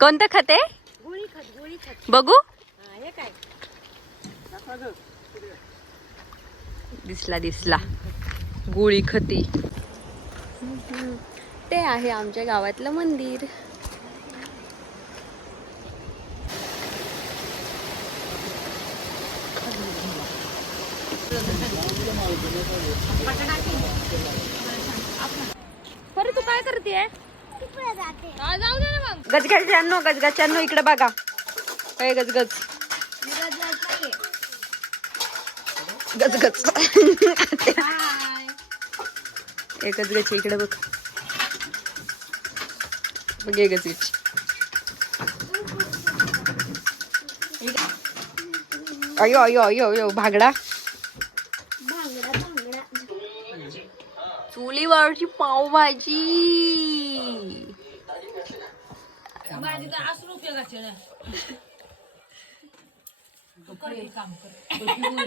कोणतं खत आहे? बघू. दिसला गोळी खती. ते आहे आमच्या गावातलं मंदिर. बरं तू काय करतेय? गजगजांनो इकडे बघा. काय गजगज गजगज गजगज इकडे बघ. बघ गजगज. अयो अयो अयो अयो भागडा. चुलीवरची पावभाजी.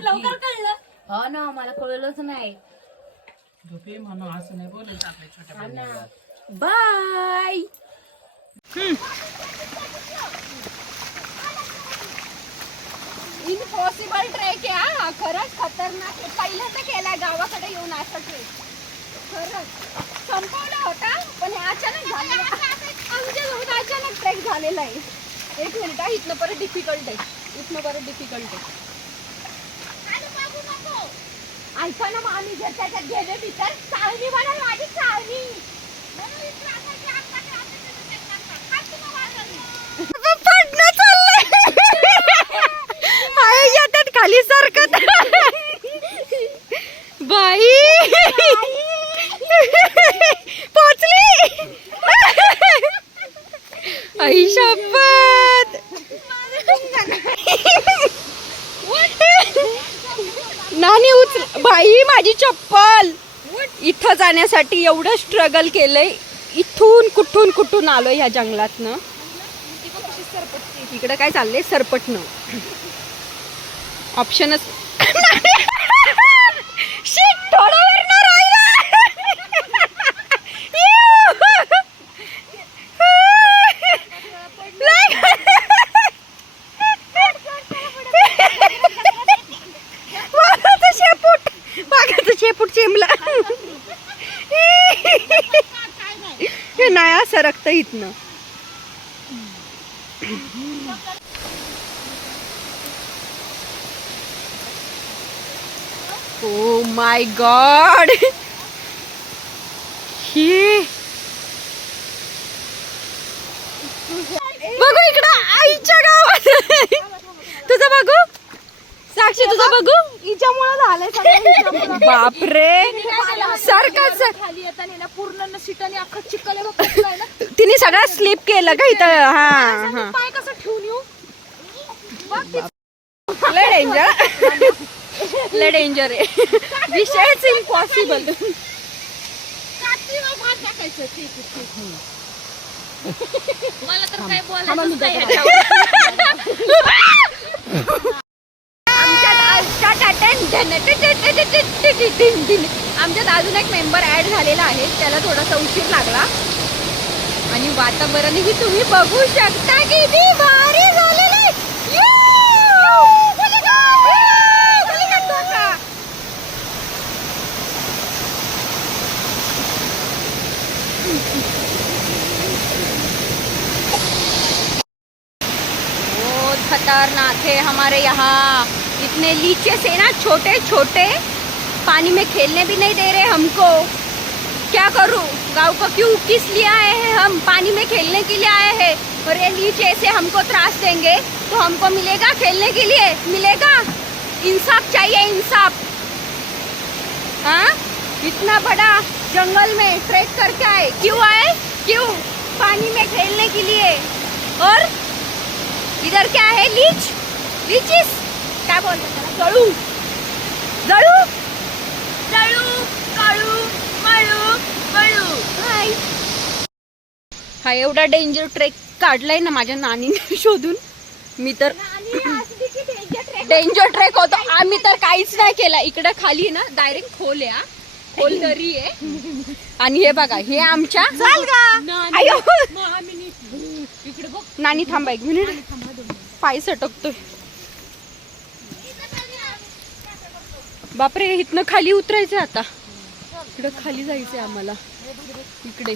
लवकर कळलं. हो ना मला कळलंच नाही. बाय. इम्पॉसिबल ट्रेक आहे हा. खरंच खतरनाक आहे. पहिल्यांदा केलाय गावाकडे येऊन असा ट्रेक. खरंच संपवला होता पण अचानक झालेला. आमच्या सोबत अचानक ट्रेक झालेला आहे. एक मिनिट हा. इथनं परत डिफिकल्ट आहे. ऐका ना मग आम्ही जर त्याच्यात गेले मी तर चाळणी बनाल. माझी चाळणी पडणं चाललंय. येतात खाली सरकत. बाई पोचली. आई शपथ. नानी उचल. बाई माझी चप्पल. इथं जाण्यासाठी एवढं स्ट्रगल केलंय. इथून कुठून आलोय ह्या जंगलातनं. इकडं काय चाललंय? सरपटणं ऑप्शनच. शेपूट चेमला. हे नाही सरकत इथनं. Oh my God. बघू इकडं आईच्या गावात. तुझं बघू साक्षी. तुझं बघू. हिच्यामुळे झालंय. बापरे. सारखाच खाली येताना पूर्ण सीटाने अख्खा चिखल तिने सगळं स्लिप केलं का इथं. हा पाय कसं ठेवून येऊ. लय डेंजर आहे. विषयच इम्पॉसिबल. मला तर काय बोलायचं नाही. आमच्यात अजून एक मेंबर ऍड झालेला आहे. त्याला थोडासा उशीर लागला. आणि वातावरणही तुम्ही बघू शकता किती भारी झालेलं आहे. बहुत खतरनाक है हमारे यहाँ. इतने लीचेस है ना छोटे छोटे. पानी में खेलने भी नहीं दे रहे हमको. क्या करूं? गाँव को क्यों किस लिए आए हैं हम? पानी में खेलने के लिए आए हैं. और ये लीचे से हमको त्रास देंगे तो हमको मिलेगा खेलने के लिए? मिलेगा? इंसाफ चाहिए, इंसाफ. हाँ इतना बड़ा जंगल में ट्रेक करके आए. क्यों आए? क्यों? पानी में खेलने के लिए. और इधर क्या है? लीचीस क्या बोलते हैं? जळू जळू जळू काळू मळू मळू. हाय. हा एवढा डेंजर ट्रेक काढलाय ना माझ्या नानीने शोधून. मी तर डेंजर ट्रेक होतो. आम्ही तर काहीच नाही केला. इकडे खाली ना डायरेक्ट खोल आहे. खोल दरी आहे. आणि हे बघा हे आमच्या चाल का आयो इकडे बघ. नानी थांबा 1 मिनिट पाय सटकतोय. बापरे इथनं खाली उतरायचंय आता. इकडं खाली जायचंय आम्हाला. इकडे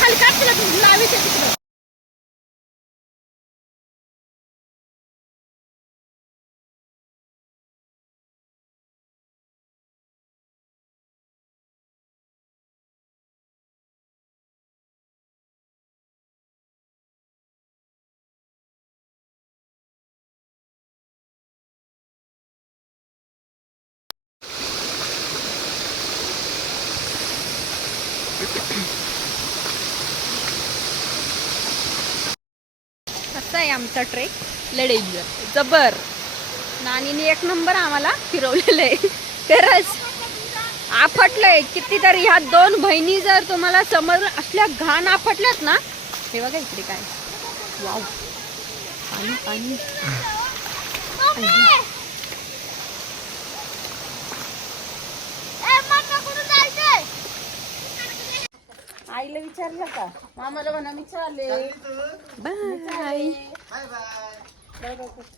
खाली काढ तुला लावायचं तिकडं. असा आहे आमचा ट्रेक. लय डेंजर जबर. नानीने 1 नंबर आम्हाला फिरवलेलं आहे. खरंच आपटलंय कितीतरी. ह्या 2 बहिणी जर तुम्हाला समोर असल्या घाण आपटल्यात ना. हे बघा इकडे काय वाव पाणी पाणी. आईला विचारलं का? मामाला म्हणा मी चालले. बाय.